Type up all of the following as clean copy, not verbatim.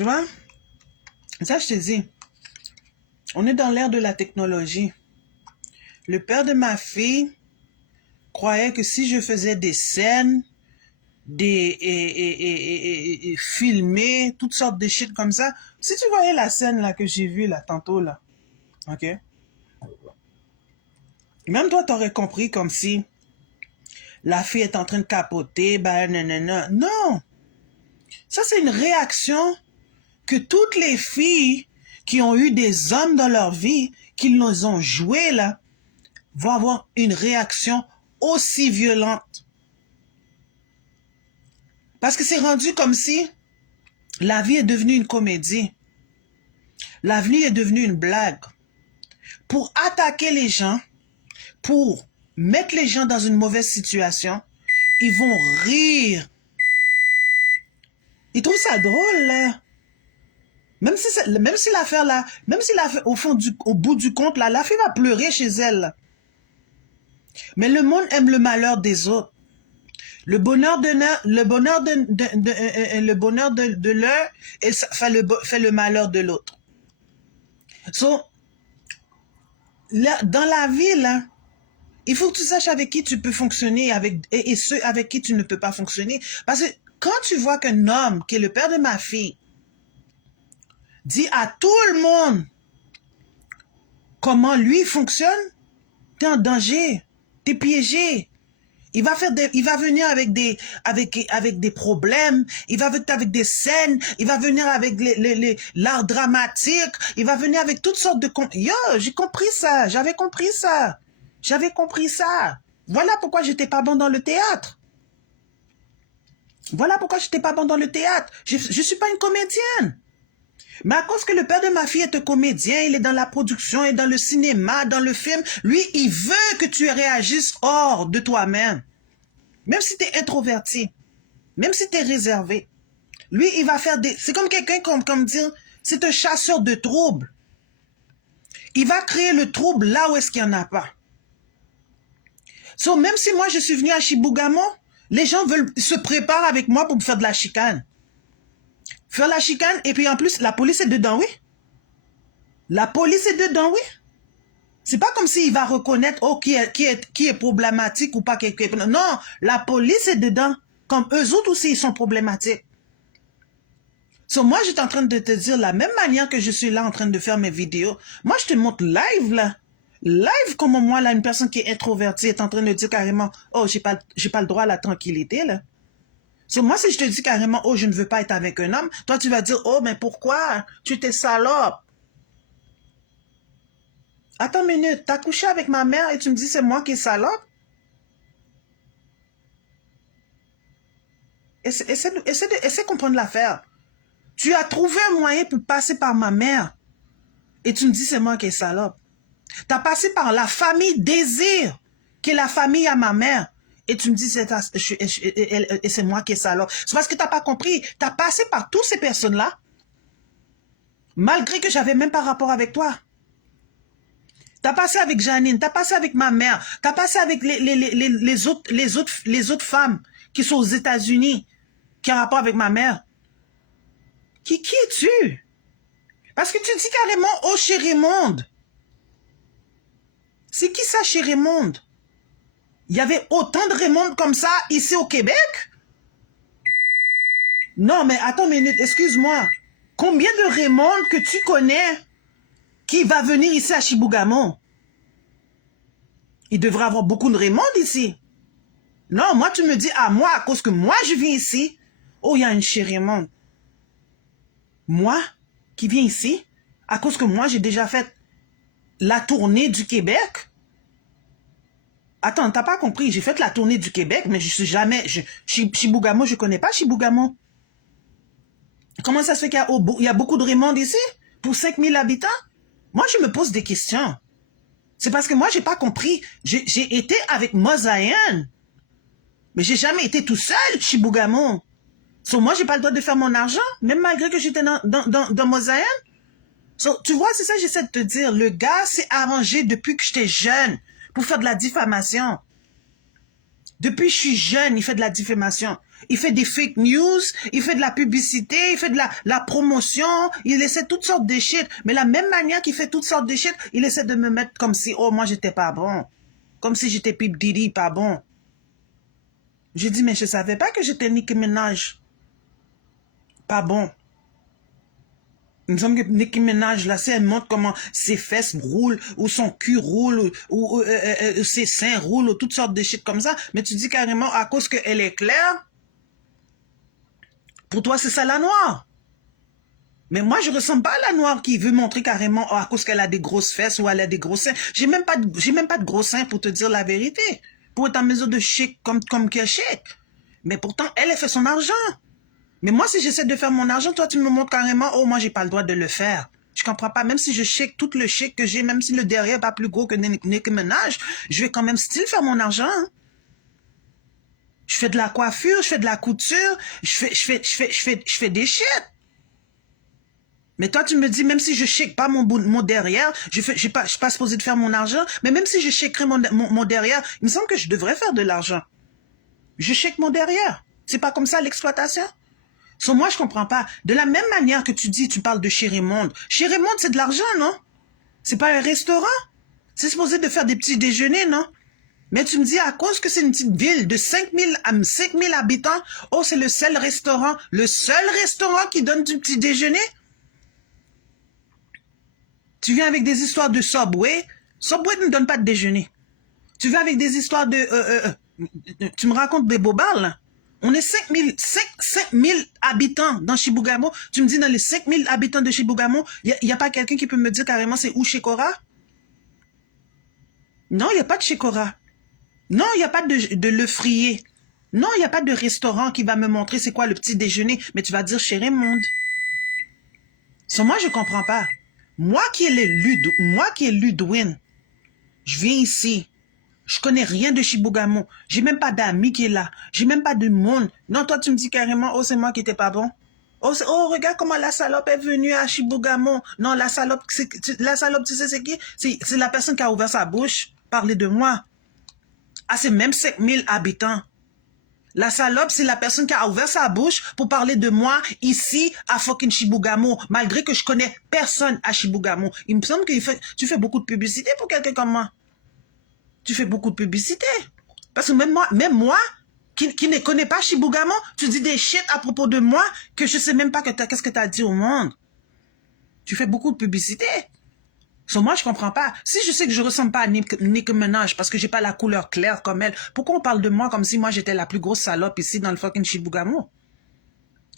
Tu vois? Ça, je te dis. On est dans l'ère de la technologie. Le père de ma fille croyait que si je faisais des scènes, et filmer, toutes sortes de shit comme ça. Si tu voyais la scène là que j'ai vue là tantôt là, ok? Même toi, t'aurais compris comme si la fille est en train de capoter, bah nanana. Non! Ça, c'est une réaction que toutes les filles qui ont eu des hommes dans leur vie, qui les ont joués là, vont avoir une réaction aussi violente. Parce que c'est rendu comme si la vie est devenue une comédie. La vie est devenue une blague. Pour attaquer les gens, pour mettre les gens dans une mauvaise situation, ils vont rire. Ils trouvent ça drôle, là. Même si l'affaire, là, même si l'affaire, au bout du compte, là, la fille va pleurer chez elle. Là. Mais le monde aime le malheur des autres. Le bonheur de l'un fait le malheur de l'autre. So, là, dans la vie, là, il faut que tu saches avec qui tu peux fonctionner et ceux avec qui tu ne peux pas fonctionner. Parce que quand tu vois qu'un homme, qui est le père de ma fille, dit à tout le monde comment lui fonctionne, t'es en danger, t'es piégé. Il va venir avec des problèmes, il va venir avec des scènes, il va venir avec l'art dramatique, il va venir avec toutes sortes de... Yo, j'ai compris ça, j'avais compris ça. J'avais compris ça. Voilà pourquoi j'étais pas bon dans le théâtre. Voilà pourquoi j'étais pas bon dans le théâtre. Je suis pas une comédienne. Mais à cause que le père de ma fille est un comédien, il est dans la production, et dans le cinéma, dans le film, lui, il veut que tu réagisses hors de toi-même. Même si tu es introverti, même si tu es réservé. Lui, il va faire des... C'est comme quelqu'un comme dire, c'est un chasseur de troubles. Il va créer le trouble là où est-ce qu'il n'y en a pas. So, même si moi, je suis venu à Chibougamau, les gens se préparent avec moi pour me faire de la chicane. Faire la chicane, et puis en plus, la police est dedans, oui. La police est dedans, oui. C'est pas comme s'il va reconnaître, oh, qui est problématique ou pas. Non, la police est dedans. Comme eux autres aussi, ils sont problématiques. So, moi, j'étais en train de te dire, la même manière que je suis là en train de faire mes vidéos, moi, je te montre live, là. Live, comme moi, là, une personne qui est introvertie est en train de dire carrément, oh, j'ai pas le droit à la tranquillité, là. So, moi, si je te dis carrément, oh, je ne veux pas être avec un homme, toi, tu vas dire, oh, mais pourquoi? Tu t'es salope. Attends une minute, t'as couché avec ma mère et tu me dis, c'est moi qui est salope? Essaie de comprendre l'affaire. Tu as trouvé un moyen pour passer par ma mère et tu me dis, c'est moi qui est salope. Tu as passé par la famille Désir, qui est la famille à ma mère. Et tu me dis, c'est moi qui est salope. C'est parce que tu n'as pas compris. Tu as passé par toutes ces personnes-là, malgré que j'avais même pas rapport avec toi. Tu as passé avec Janine, tu as passé avec ma mère, tu as passé avec les autres femmes qui sont aux États-Unis, qui ont rapport avec ma mère. Qui es-tu? Parce que tu dis carrément, oh, chérie monde. C'est qui ça, chez Raymond? Il y avait autant de Raymond comme ça ici au Québec? Non, mais attends une minute, excuse-moi. Combien de Raymond que tu connais qui va venir ici à Chibougamau? Il devrait y avoir beaucoup de Raymond ici. Non, moi tu me dis à moi, à cause que moi je viens ici, oh, il y a une chez Raymond. Moi, qui viens ici, à cause que moi j'ai déjà fait la tournée du Québec. Attends, t'as pas compris, j'ai fait la tournée du Québec, mais je suis jamais... Chibougamau, je connais pas Chibougamau. Comment ça se fait qu'il y a beaucoup de Raymond ici? Pour 5000 habitants? Moi, je me pose des questions. C'est parce que moi, j'ai pas compris. J'ai été avec Mosaïen, mais j'ai jamais été tout seul, Chibougamau. So, moi, j'ai pas le droit de faire mon argent, même malgré que j'étais dans Mosaïen. So, tu vois, c'est ça que j'essaie de te dire. Le gars s'est arrangé depuis que j'étais jeune pour faire de la diffamation. Depuis que je suis jeune, il fait de la diffamation. Il fait des fake news, il fait de la publicité, il fait de la promotion, il essaie toutes sortes de shit. Mais la même manière qu'il fait toutes sortes de shit, il essaie de me mettre comme si, oh, moi, j'étais pas bon. Comme si j'étais P. Diddy, pas bon. J'ai dit, mais je savais pas que j'étais Nicki Minaj. Pas bon. Il me semble que Nicki Minaj, là, si elle montre comment ses fesses roulent, ou son cul roule, ou ses seins roulent, ou toutes sortes de shit comme ça, mais tu dis carrément, à cause qu'elle est claire, pour toi, c'est ça la noire. Mais moi, je ressemble pas à la noire qui veut montrer carrément, oh, à cause qu'elle a des grosses fesses ou elle a des gros seins. J'ai même pas de gros seins pour te dire la vérité. Pour être en mesure de chic comme qu'elle chic. Mais pourtant, elle fait son argent. Mais moi, si j'essaie de faire mon argent, toi, tu me montres carrément, oh, moi, j'ai pas le droit de le faire. Je comprends pas. Même si je shake tout le shake que j'ai, même si le derrière est pas plus gros que Nicki Minaj, je vais quand même style faire mon argent. Hein. Je fais de la coiffure, je fais de la couture, je fais des shit. Mais toi, tu me dis, même si je shake pas mon derrière, je suis pas supposé de faire mon argent, mais même si je shakerais mon derrière, il me semble que je devrais faire de l'argent. Je shake mon derrière. C'est pas comme ça l'exploitation? So, moi, je comprends pas. De la même manière que tu dis, tu parles de chez Raymond. Chez Raymond, c'est de l'argent, non? C'est pas un restaurant? C'est supposé de faire des petits déjeuners, non? Mais tu me dis, à cause que c'est une petite ville de 5000 habitants, oh, c'est le seul restaurant qui donne du petit déjeuner? Tu viens avec des histoires de Subway. Subway ne donne pas de déjeuner. Tu viens avec des histoires de... tu me racontes des bobards, là. On est 5000 habitants dans Chibougamau. Tu me dis, dans les 5000 habitants de Chibougamau, il n'y a pas quelqu'un qui peut me dire carrément c'est où Chekora? Non, il n'y a pas de Chekora. Non, il n'y a pas de Le Frier. Non, il n'y a pas de restaurant qui va me montrer c'est quoi le petit déjeuner. Mais tu vas dire chez Raymond. So, moi, je comprends pas. Moi qui est Ludwin, je viens ici. Je connais rien de Chibougamau. J'ai même pas d'amis qui est là. J'ai même pas de monde. Non, toi, tu me dis carrément, oh, c'est moi qui étais pas bon. Oh, regarde comment la salope est venue à Chibougamau. Non, la salope, tu sais c'est qui? C'est la personne qui a ouvert sa bouche. Parler de moi. Ah, c'est même 5000 habitants. La salope, c'est la personne qui a ouvert sa bouche pour parler de moi ici à fucking Chibougamau, malgré que je connais personne à Chibougamau. Il me semble que tu fais beaucoup de publicité pour quelqu'un comme moi. Tu fais beaucoup de publicité. Parce que même moi qui ne connais pas Chibougamau, tu dis des shit à propos de moi que je sais même pas qu'est-ce que tu as dit au monde. Tu fais beaucoup de publicité. So, moi, je comprends pas. Si je sais que je ressemble pas à Nicki Minaj parce que j'ai pas la couleur claire comme elle, pourquoi on parle de moi comme si moi j'étais la plus grosse salope ici dans le fucking Chibougamau?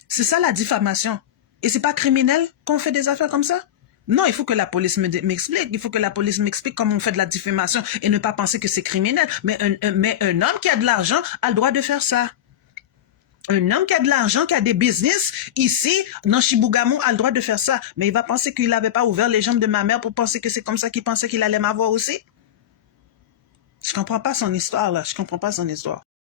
C'est ça la diffamation. Et c'est pas criminel qu'on fait des affaires comme ça? Non, il faut que la police m'explique. Il faut que la police m'explique comment on fait de la diffamation et ne pas penser que c'est criminel. Mais un homme qui a de l'argent a le droit de faire ça. Un homme qui a de l'argent, qui a des business, ici, dans Chibougamau, a le droit de faire ça. Mais il va penser qu'il n'avait pas ouvert les jambes de ma mère pour penser que c'est comme ça qu'il pensait qu'il allait m'avoir aussi. Je comprends pas son histoire, là. Je comprends pas son histoire.